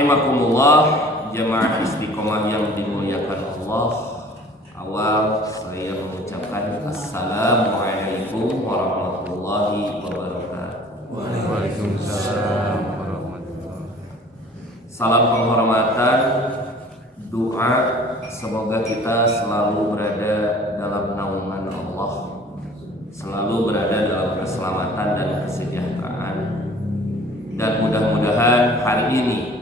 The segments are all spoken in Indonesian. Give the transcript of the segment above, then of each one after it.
Rahimakumullah, jamaah istiqomah yang dimuliakan Allah. Awal saya mengucapkan Assalamualaikum warahmatullahi wabarakatuh. Waalaikumsalam warahmatullahi. Salam penghormatan, doa semoga kita selalu berada dalam naungan Allah, selalu berada dalam keselamatan dan kesejahteraan. Dan mudah-mudahan hari ini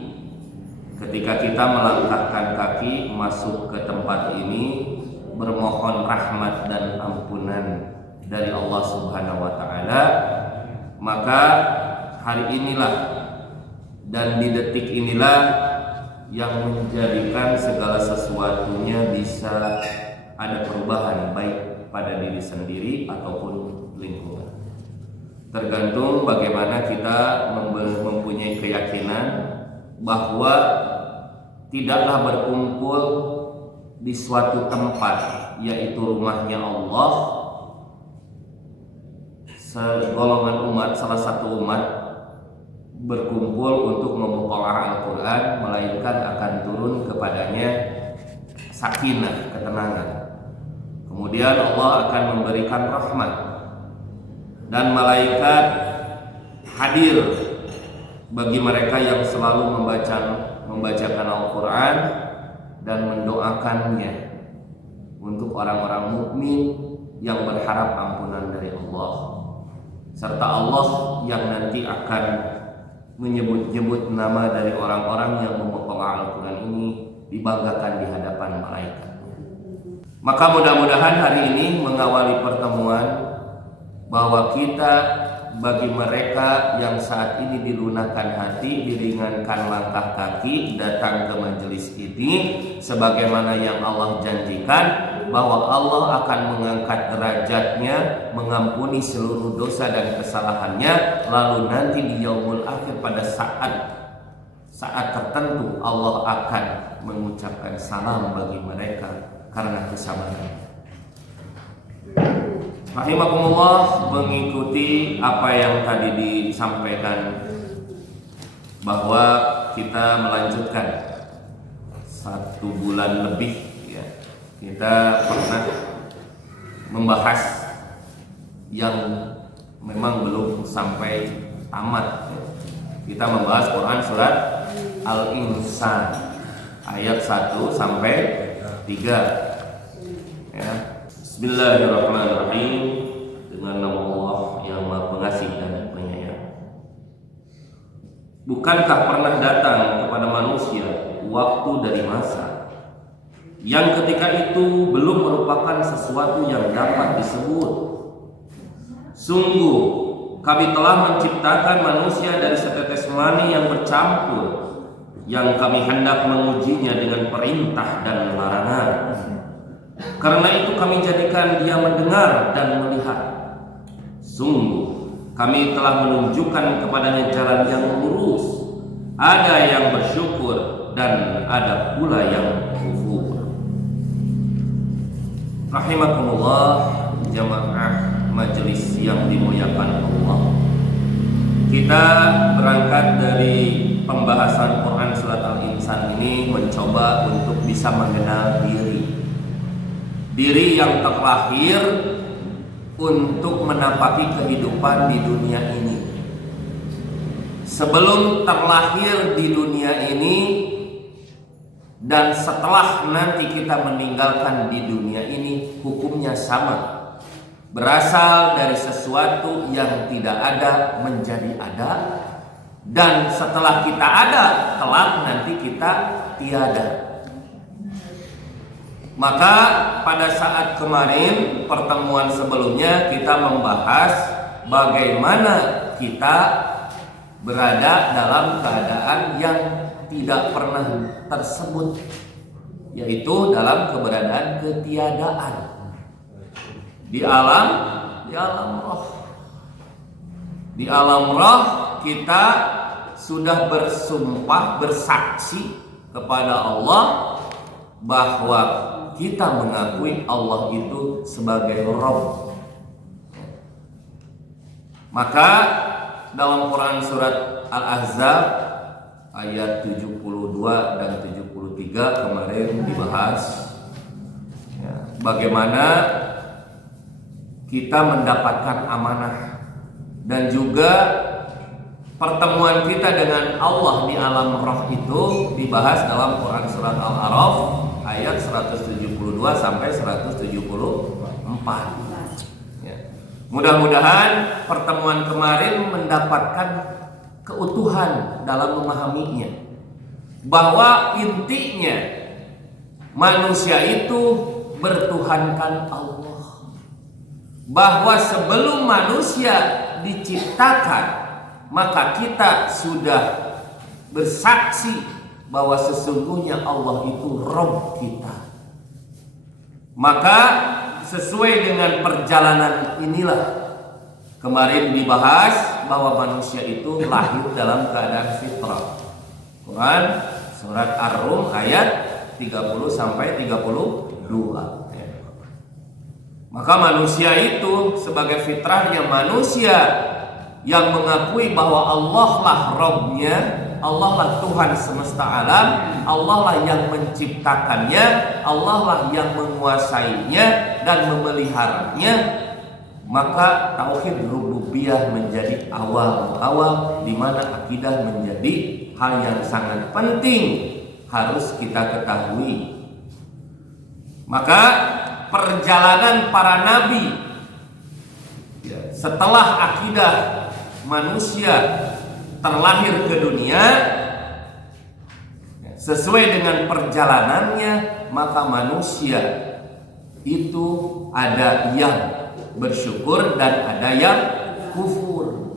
ketika kita melangkahkan kaki masuk ke tempat ini, bermohon rahmat dan ampunan dari Allah Subhanahu wa Ta'ala, maka hari inilah dan di detik inilah yang menjadikan segala sesuatunya bisa ada perubahan, baik pada diri sendiri ataupun lingkungan. Tergantung bagaimana kita mempunyai keyakinan bahwa tidaklah berkumpul di suatu tempat, yaitu rumahnya Allah, segolongan umat, salah satu umat berkumpul untuk memutalaah Al-Quran, melainkan akan turun kepadanya sakinah, ketenangan. Kemudian Allah akan memberikan rahmat dan malaikat hadir bagi mereka yang selalu membacakan Al-Quran dan mendoakannya untuk orang-orang mukmin yang berharap ampunan dari Allah, serta Allah yang nanti akan menyebut-nyebut nama dari orang-orang yang memutalaah Al-Quran ini dibanggakan di hadapan malaikat. Maka mudah-mudahan hari ini mengawali pertemuan bahwa kita bagi mereka yang saat ini dilunakkan hati, diringankan langkah kaki datang ke majelis ini, sebagaimana yang Allah janjikan bahwa Allah akan mengangkat derajatnya, mengampuni seluruh dosa dan kesalahannya, lalu nanti di yaumul akhir pada saat tertentu Allah akan mengucapkan salam bagi mereka karena kesabaran. Rahimakumullah, mengikuti apa yang tadi disampaikan bahwa kita melanjutkan 1 bulan lebih ya, kita pernah membahas yang memang belum sampai tamat ya. Kita membahas Quran surat Al-Insan ayat 1 sampai 3 ya. Bismillahirrahmanirrahim. Dengan nama Allah yang Maha Pengasih dan Penyayang. Bukankah pernah datang kepada manusia waktu dari masa yang ketika itu belum merupakan sesuatu yang dapat disebut? Sungguh kami telah menciptakan manusia dari setetes mani yang bercampur, yang kami hendak mengujinya dengan perintah dan larangan. Karena itu kami jadikan dia mendengar dan melihat. Sungguh kami telah menunjukkan kepadanya jalan yang lurus. Ada yang bersyukur dan ada pula yang kufur. Rahimakumullah, jamaah majelis yang dimuliakan Allah. Kita berangkat dari pembahasan Quran surat Al-Insan ini mencoba untuk bisa mengenal diri yang terlahir untuk menapaki kehidupan di dunia ini. Sebelum terlahir di dunia ini dan setelah nanti kita meninggalkan di dunia ini, hukumnya sama. Berasal dari sesuatu yang tidak ada menjadi ada, dan setelah kita ada, kelak nanti kita tiada. Maka pada saat kemarin, pertemuan sebelumnya, kita membahas bagaimana kita berada dalam keadaan yang tidak pernah tersebut, yaitu dalam keberadaan ketiadaan di alam roh. Di alam roh kita sudah bersumpah, bersaksi kepada Allah bahwa kita mengakui Allah itu sebagai Rabb. Maka dalam Quran surat Al-Ahzab ayat 72 dan 73 kemarin dibahas ya, bagaimana kita mendapatkan amanah dan juga pertemuan kita dengan Allah di alam roh itu dibahas dalam Quran surat Al-A'raf ayat 172 sampai 174 ya. Mudah-mudahan pertemuan kemarin mendapatkan keutuhan dalam memahaminya, bahwa intinya manusia itu bertuhankan Allah, bahwa sebelum manusia diciptakan maka kita sudah bersaksi bahwa sesungguhnya Allah itu Rabb kita. Maka sesuai dengan perjalanan inilah kemarin dibahas bahwa manusia itu lahir dalam keadaan fitrah. Quran surat Ar-Rum ayat 30 sampai 32. Maka manusia itu sebagai fitrahnya manusia yang mengakui bahwa Allah lah Rabb-nya, Allah lah Tuhan semesta alam, Allah lah yang menciptakannya, Allah lah yang menguasainya dan memeliharanya. Maka tauhid rububiyah menjadi awal di mana akidah menjadi hal yang sangat penting harus kita ketahui. Maka perjalanan para nabi setelah akidah manusia terlahir ke dunia sesuai dengan perjalanannya, maka manusia itu ada yang bersyukur dan ada yang kufur.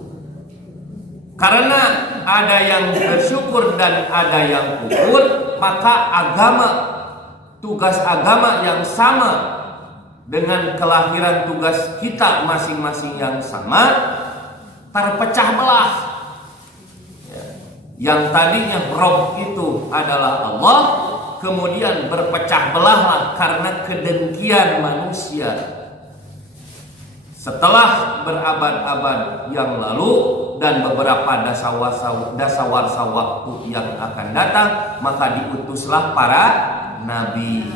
Karena ada yang bersyukur dan ada yang kufur, maka tugas agama yang sama dengan kelahiran tugas kita masing-masing yang sama terpecah belah. Yang tadinya Rabb itu adalah Allah, kemudian berpecah belahlah karena kedengkian manusia. Setelah berabad-abad yang lalu dan beberapa dasawarsa waktu yang akan datang, maka diutuslah para nabi.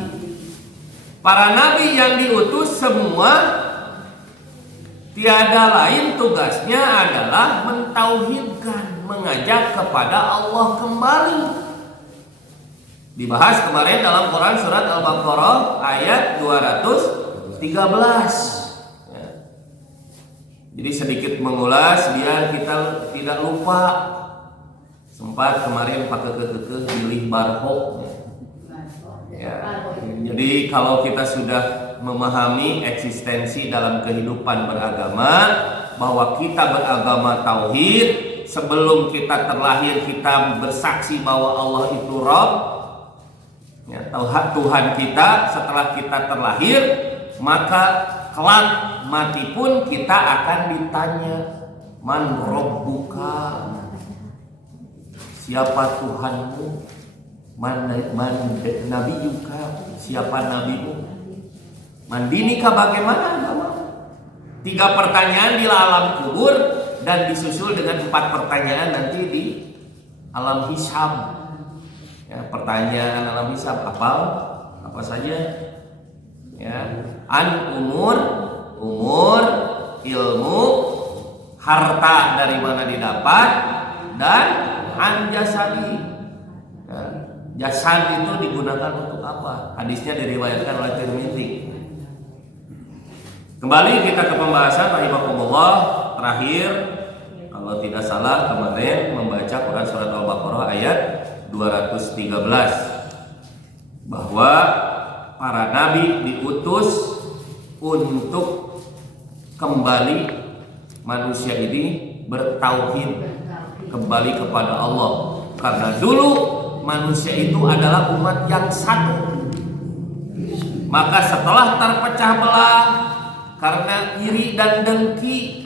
Para nabi yang diutus semua tiada lain tugasnya adalah mentauhidkan, mengajak kepada Allah kembali. Dibahas kemarin dalam Quran surat Al-Baqarah ayat 213. Jadi sedikit mengulas biar kita tidak lupa. Sempat kemarin pakai kekeh pilih barho. Ya. Jadi kalau kita sudah memahami eksistensi dalam kehidupan beragama, bahwa kita beragama tauhid, sebelum kita terlahir kita bersaksi bahwa Allah itu Rabb, ya, Tuhan kita. Setelah kita terlahir, maka kelak mati pun kita akan ditanya, man rabbuka, siapa Tuhanmu, man nabiyuka, siapa nabimu, man dinika, bagaimana agama. 3 pertanyaan di alam kubur dan disusul dengan 4 pertanyaan nanti di alam hisab. Ya, pertanyaan alam hisab apa saja? Ya, an umur, ilmu, harta dari mana didapat, dan an jasadi. Ya, jasad itu digunakan untuk apa? Hadisnya diriwayatkan oleh Tirmidzi. Kembali kita ke pembahasan rahimakumullah. Terakhir kalau tidak salah kemarin membaca Quran surat Al-Baqarah ayat 213 bahwa para nabi diutus untuk kembali manusia ini bertauhid, kembali kepada Allah. Karena dulu manusia itu adalah umat yang satu. Maka setelah terpecah belah karena iri dan dengki,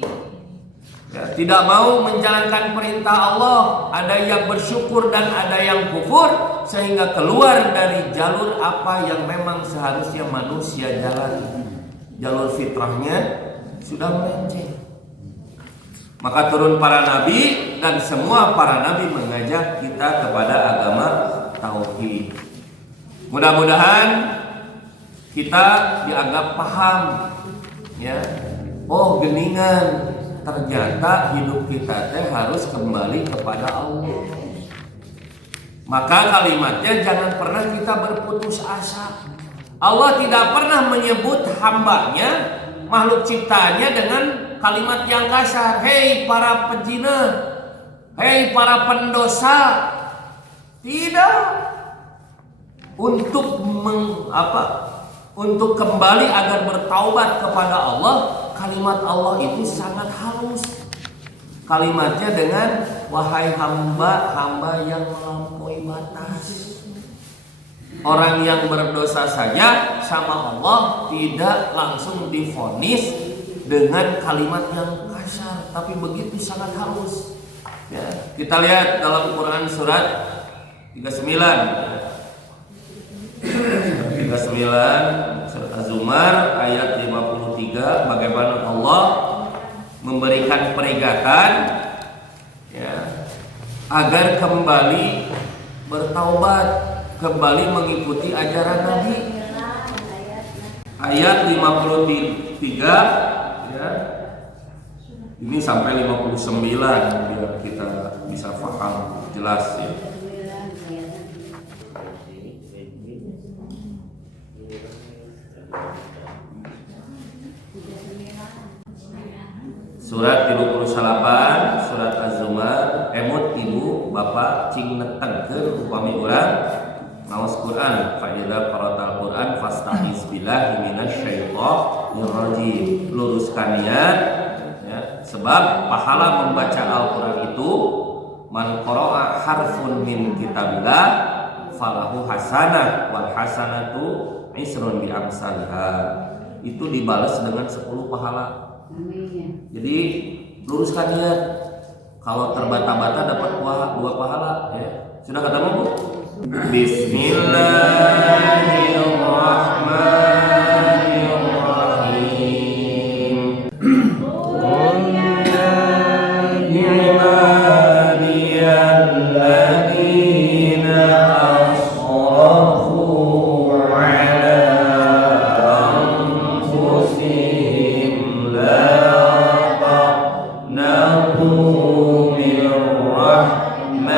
ya, tidak mau menjalankan perintah Allah, ada yang bersyukur dan ada yang kufur, sehingga keluar dari jalur apa yang memang seharusnya manusia jalani. Jalur fitrahnya sudah melenceng. Maka turun para nabi dan semua para nabi mengajak kita kepada agama tauhid. Mudah-mudahan kita dianggap paham ya. Oh, geningan, ternyata hidup kita teh harus kembali kepada Allah. Maka kalimatnya jangan pernah kita berputus asa. Allah tidak pernah menyebut hambanya, makhluk ciptaannya dengan kalimat yang kasar. Hei para pezina, hei para pendosa. Tidak. Untuk kembali agar bertaubat kepada Allah, kalimat Allah itu sangat halus. Kalimatnya dengan wahai hamba yang melampaui batas. Orang yang berdosa saja sama Allah tidak langsung divonis dengan kalimat yang kasar, tapi begitu sangat halus. Ya, kita lihat dalam Quran surat 39 surat Az-Zumar ayat 53, bagaimana Allah memberikan peringatan ya, agar kembali bertaubat, kembali mengikuti ajaran Nabi. Ayat 53 ya. Ini sampai 59 biar kita bisa paham jelas ya. Surat 38 surat Az-Zumar, emut ibu bapak cing netengkeun upami urang maos Quran, fa idza qara'tal Quran fasta'iz billahi minasyaitonir rajim. Luruskan niat ya, sebab pahala membaca Al-Qur'an itu man qara'a harfun min kitabillah falahu hasanah wal hasanatu isrun bi amsalha. Itu dibalas dengan 10 pahala. Jadi luruskan niat. Kalau terbata-bata dapat 2 pahala ya. Sudah ketemu Bu? Bismillahirrahmanirrahim. Qul ya ibadiyalladzina asrafu ala anfusihim la taqnatu min rahmatillah.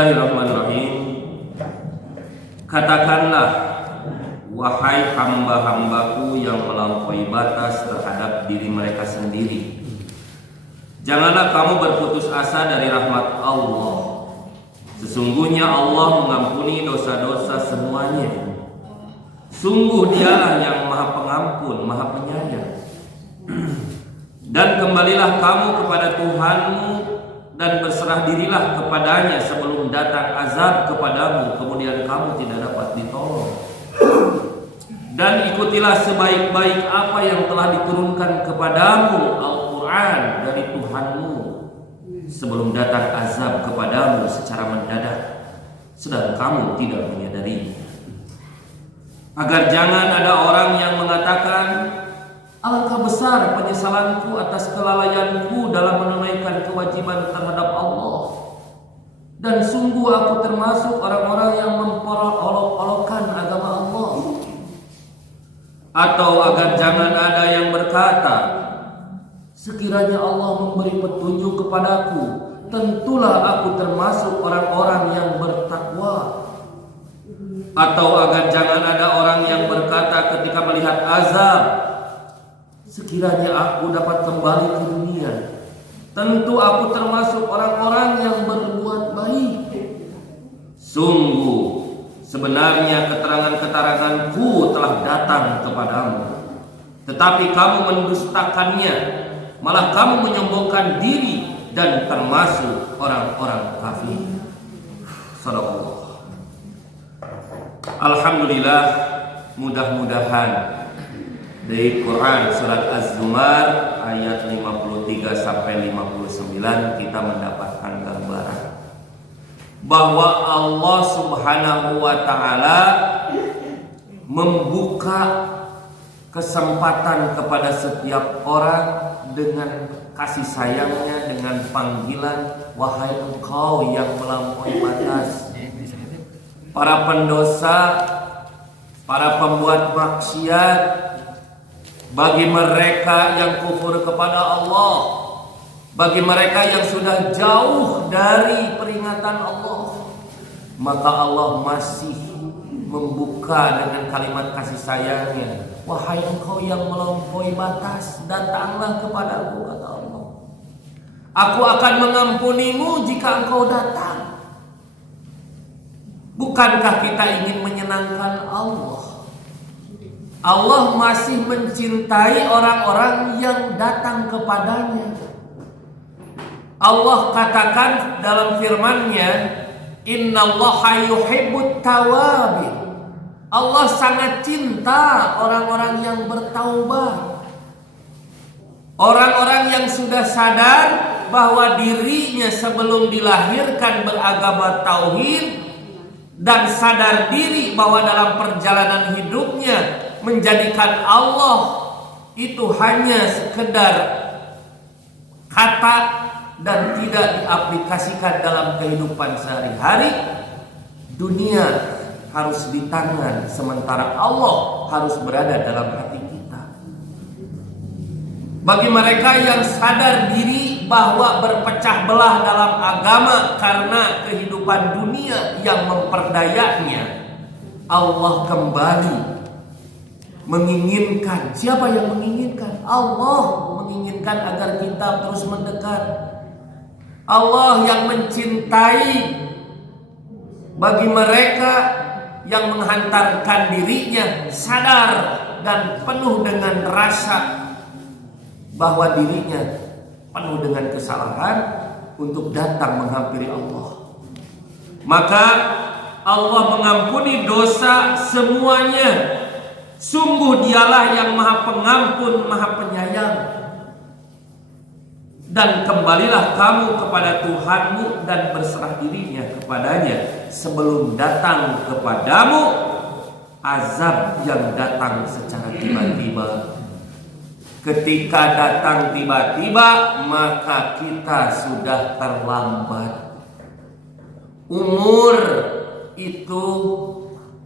Bismillahirrahmanirrahim. Katakanlah, wahai hamba-hambaku yang melampaui batas terhadap diri mereka sendiri, janganlah kamu berputus asa dari rahmat Allah. Sesungguhnya Allah mengampuni dosa-dosa semuanya. Sungguh Dialah yang Maha Pengampun, Maha Penyayang. Dan kembalilah kamu kepada Tuhanmu dan berserah dirilah kepadanya sebelum datang azab kepadamu, kemudian kamu tidak dapat ditolong. Dan ikutilah sebaik-baik apa yang telah diturunkan kepadamu, Al-Quran, dari Tuhanmu, sebelum datang azab kepadamu secara mendadak, sedang kamu tidak menyadarinya. Agar jangan ada orang yang mengatakan, alangkah besar penyesalanku atas kelalaianku dalam menunaikan kewajiban terhadap Allah, dan sungguh aku termasuk orang-orang yang memperolok-olokkan agama Allah. Atau agar jangan ada yang berkata, sekiranya Allah memberi petunjuk kepadaku, tentulah aku termasuk orang-orang yang bertakwa. Atau agar jangan ada orang yang berkata ketika melihat azab, sekiranya aku dapat kembali ke dunia, tentu aku termasuk orang-orang yang berbuat baik. Sungguh, sebenarnya keterangan-keteranganku telah datang kepadamu, tetapi kamu mendustakannya, malah kamu menyombongkan diri dan termasuk orang-orang kafir. Shadaqallah. Alhamdulillah, mudah-mudahan dari Quran surat Az-Zumar ayat 53 sampai 59 kita mendapatkan gambaran bahwa Allah Subhanahu wa taala membuka kesempatan kepada setiap orang dengan kasih sayangnya, dengan panggilan, wahai engkau yang melampaui batas, para pendosa, para pembuat maksiat, bagi mereka yang kufur kepada Allah, bagi mereka yang sudah jauh dari peringatan Allah, maka Allah masih membuka dengan kalimat kasih sayangnya, wahai engkau yang melampaui batas, datanglah kepadaku, kata Allah. Aku akan mengampunimu jika engkau datang. Bukankah kita ingin menyenangkan Allah? Allah masih mencintai orang-orang yang datang kepadanya. Allah katakan dalam firman-Nya, innallaha yuhibbut tawabin. Allah sangat cinta orang-orang yang bertaubat. Orang-orang yang sudah sadar bahwa dirinya sebelum dilahirkan beragama tauhid dan sadar diri bahwa dalam perjalanan hidupnya menjadikan Allah itu hanya sekedar kata dan tidak diaplikasikan dalam kehidupan sehari-hari. Dunia harus di tangan, sementara Allah harus berada dalam hati kita. Bagi mereka yang sadar diri bahwa berpecah belah dalam agama karena kehidupan dunia yang memperdayanya, Allah kembali menginginkan. Siapa yang menginginkan? Allah menginginkan agar kita terus mendekat. Allah yang mencintai bagi mereka yang menghantarkan dirinya sadar dan penuh dengan rasa bahwa dirinya penuh dengan kesalahan untuk datang menghampiri Allah. Maka Allah mengampuni dosa semuanya. Sungguh Dialah yang Maha Pengampun, Maha Penyayang. Dan kembalilah kamu kepada Tuhanmu dan berserah dirinya kepadanya sebelum datang kepadamu azab yang datang secara tiba-tiba. Ketika datang tiba-tiba, maka kita sudah terlambat. Umur itu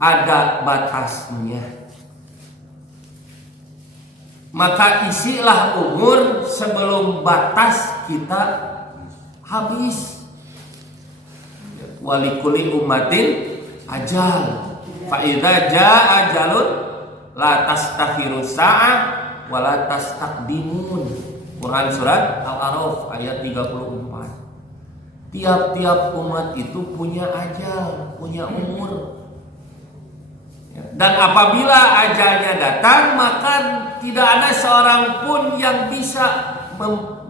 ada batasnya. Maka isilah umur sebelum batas kita habis. Walikuli ummatin ajal. Fa idza jaa ajalun la tastakhiru sa'ah wa la tastaqdimun. Quran surat Al-A'raf ayat 34. Tiap-tiap umat itu punya ajal, punya umur. Dan apabila ajalnya datang, maka tidak ada seorang pun yang bisa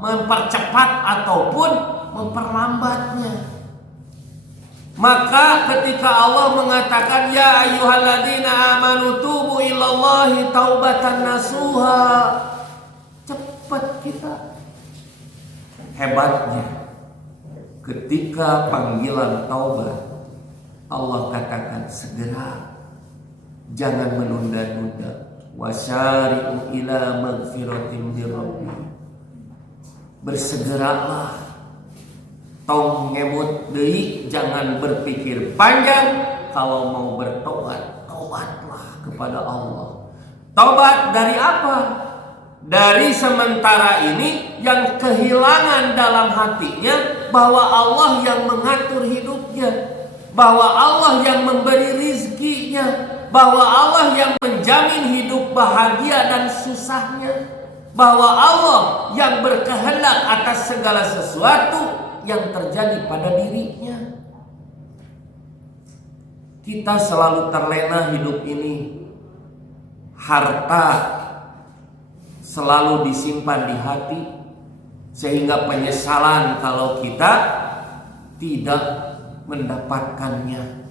mempercepat ataupun memperlambatnya. Maka ketika Allah mengatakan ya ayyuhalladzina amanu tubu ilallahi taubatan nasuha, cepat kita. Hebatnya ketika panggilan taubat, Allah katakan segera, jangan menunda-nunda. Wasyari'u ila magfiratin min rabbikum. Bersegeralah, tong ngemut deui, jangan berpikir panjang. Kalau mau bertobat, tobatlah kepada Allah. Tobat dari apa? Dari sementara ini yang kehilangan dalam hatinya bahwa Allah yang mengatur hidupnya, bahwa Allah yang memberi rizkinya, bahwa Allah yang menjamin hidup bahagia dan susahnya, bahwa Allah yang berkehendak atas segala sesuatu yang terjadi pada dirinya. Kita selalu terlena hidup ini. Harta selalu disimpan di hati, sehingga penyesalan kalau kita tidak mendapatkannya.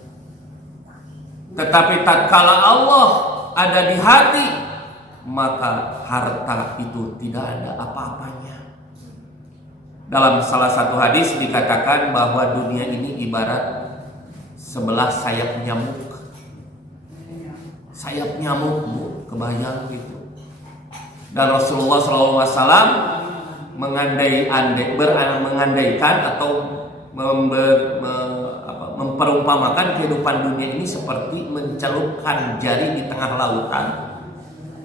Tetapi tatkala Allah ada di hati, maka harta itu tidak ada apa-apanya. Dalam salah satu hadis dikatakan bahwa dunia ini ibarat sebelah sayap nyamuk. Sayap nyamuk, Bu, kebayang gitu. Dan Rasulullah SAW mengandaikan atau memperumpamakan kehidupan dunia ini seperti mencelupkan jari di tengah lautan.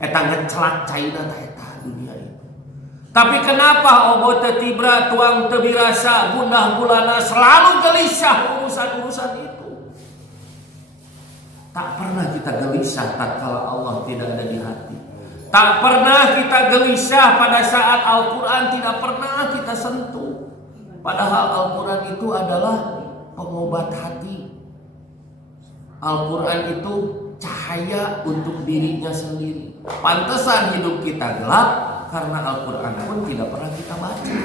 Eta ngecelak caina eta dunia itu. Tapi kenapa obo teu tibra tuang teu birasa gundah gulana selalu gelisah urusan-urusan itu? Tak pernah kita gelisah tatkala Allah tidak ada di hati. Tak pernah kita gelisah pada saat Al-Quran tidak pernah kita sentuh. Padahal Al-Quran itu adalah pengobat hati. Al-Quran itu cahaya untuk dirinya sendiri. Pantesan hidup kita gelap karena Al-Quran pun tidak pernah kita baca.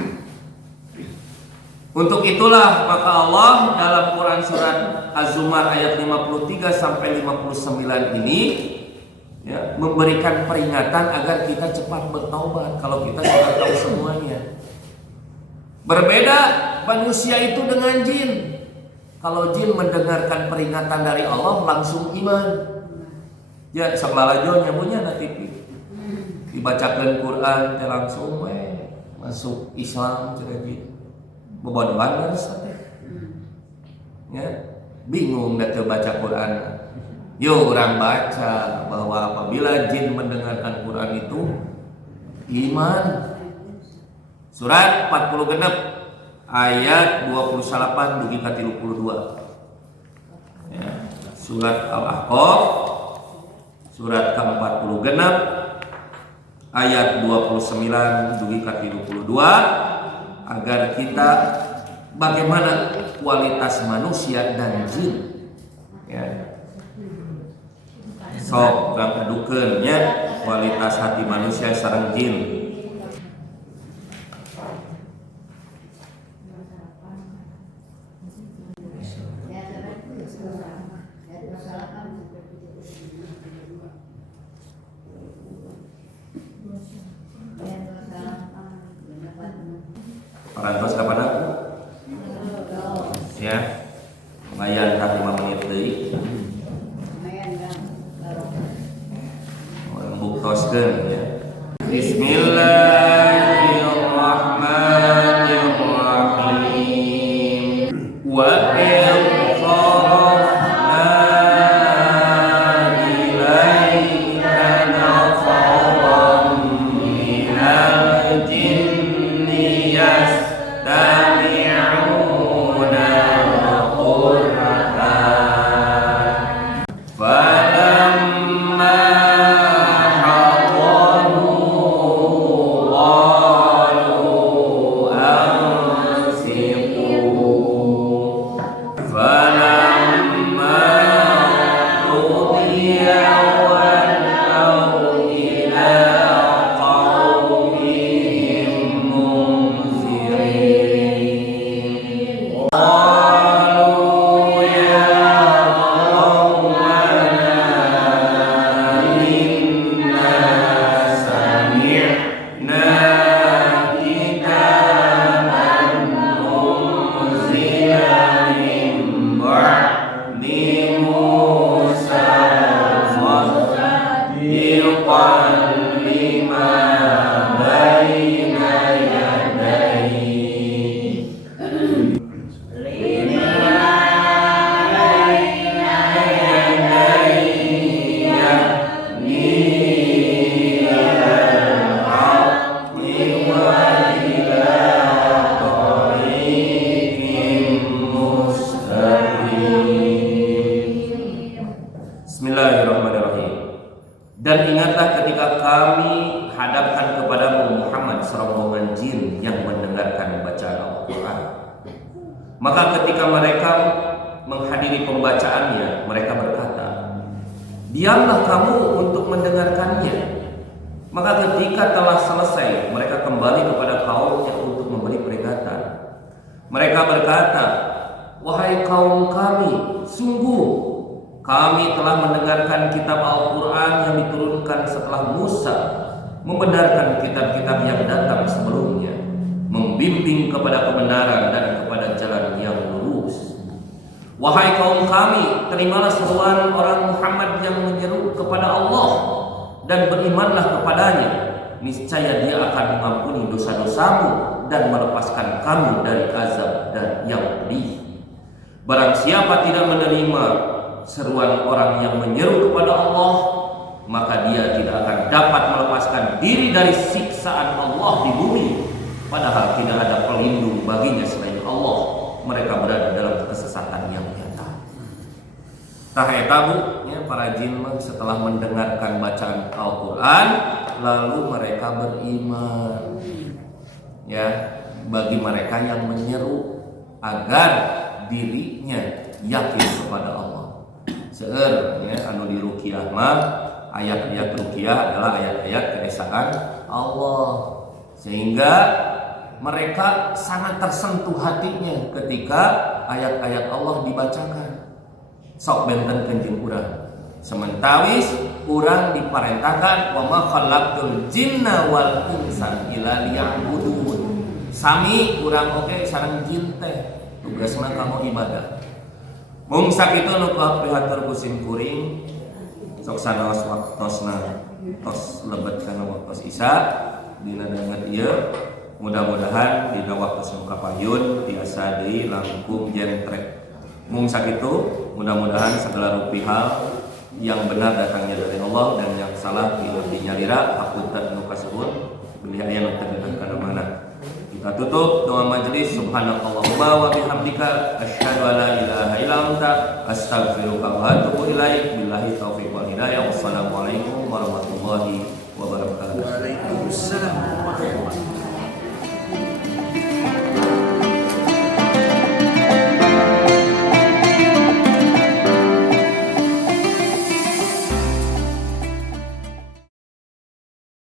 Untuk itulah maka Allah dalam Quran surat Az-Zumar ayat 53 sampai 59 ini ya, memberikan peringatan agar kita cepat bertaubat kalau kita sudah tahu semuanya. Berbeda manusia itu dengan jin. Kalau jin mendengarkan peringatan dari Allah langsung iman. Ya saklalajo nyamunya na TV. Dibacakan Quran teh langsung masuk Islam cenah jin. Bobodohan geus teh. Ya, bingung da teu baca Quran. Yuk orang baca bahwa apabila jin mendengarkan Quran itu iman. Surat 40 genep ayat 28 dugi ka 32. Ya, surat Al-Ahqaf surat ke-40 genep ayat 29 dugi ka 32 agar kita bagaimana kualitas manusia dan jin. Ya. Sok ngadukeun nya kualitas hati manusia sareng jin. Parantos kapan aku? Ya. Lumayan ka 5 menit deui. Buktoskeun ya. Bismillahirrahmanirrahim. Wa Qur'an Maka ketika mereka menghadiri pembacaannya, mereka berkata, diamlah kamu untuk mendengarkannya. Maka ketika telah selesai, mereka kembali kepada kaumnya untuk memberi peringatan. Mereka berkata, wahai kaum kami, sungguh kami telah mendengarkan kitab Al-Quran yang diturunkan setelah Musa, membenarkan kitab-kitab yang datang sebelumnya, membimbing kepada kebenaran dan kepada jalan yang lurus. Wahai kaum kami, terimalah seruan orang Muhammad yang menyeru kepada Allah dan berimanlah kepadanya. Niscaya dia akan mengampuni dosa-dosamu dan melepaskan kamu dari azab dan yang pedih. Barang siapa tidak menerima seruan orang yang menyeru kepada Allah, maka dia tidak akan dapat melepaskan diri dari siksaan Allah di bumi. Padahal tidak ada pelindung baginya selain Allah. Mereka berada dalam kesesatan yang nyata. Tah eta bu, ya, para jin setelah mendengarkan bacaan Al-Quran, lalu mereka beriman. Ya, bagi mereka yang menyeru agar dirinya yakin kepada Allah. Seueur ya, anu di ruqyah mah ayat-ayat ruqyah adalah ayat-ayat keesaan Allah, sehingga mereka sangat tersentuh hatinya ketika ayat-ayat Allah dibacakan. Sok benten kenjing urang. Sementawis urang diparentahkan wa ma khalaqtul jinna wal insa illa liya'budun. Sami urang oge sareng jin teh tugasna kamu ibadah. Mung sakitu nu kapihatur kusim kuring sok sanaos waktosna tos lebet kana waktos Isya dina danget ieu. Mudah-mudahan dina waktos nu kapayun tiasa deui langkung jentrek. Mung sakitu mudah-mudahan segala rupiah yang benar datangnya dari Allah dan yang salah dinyalira hapunten nu kasebut bilih aya nu teu kana mana. Kita tutup doa majelis. Subhanakallahumma wa bihamdika asyhadu an la ilaha illa anta astaghfiruka wa atubu ilaik. Billahi taufiq wal hidayah. Wassalamualaikum warahmatullahi wabarakatuh. Waalaikumsalam warahmatullahi wabarakatuh.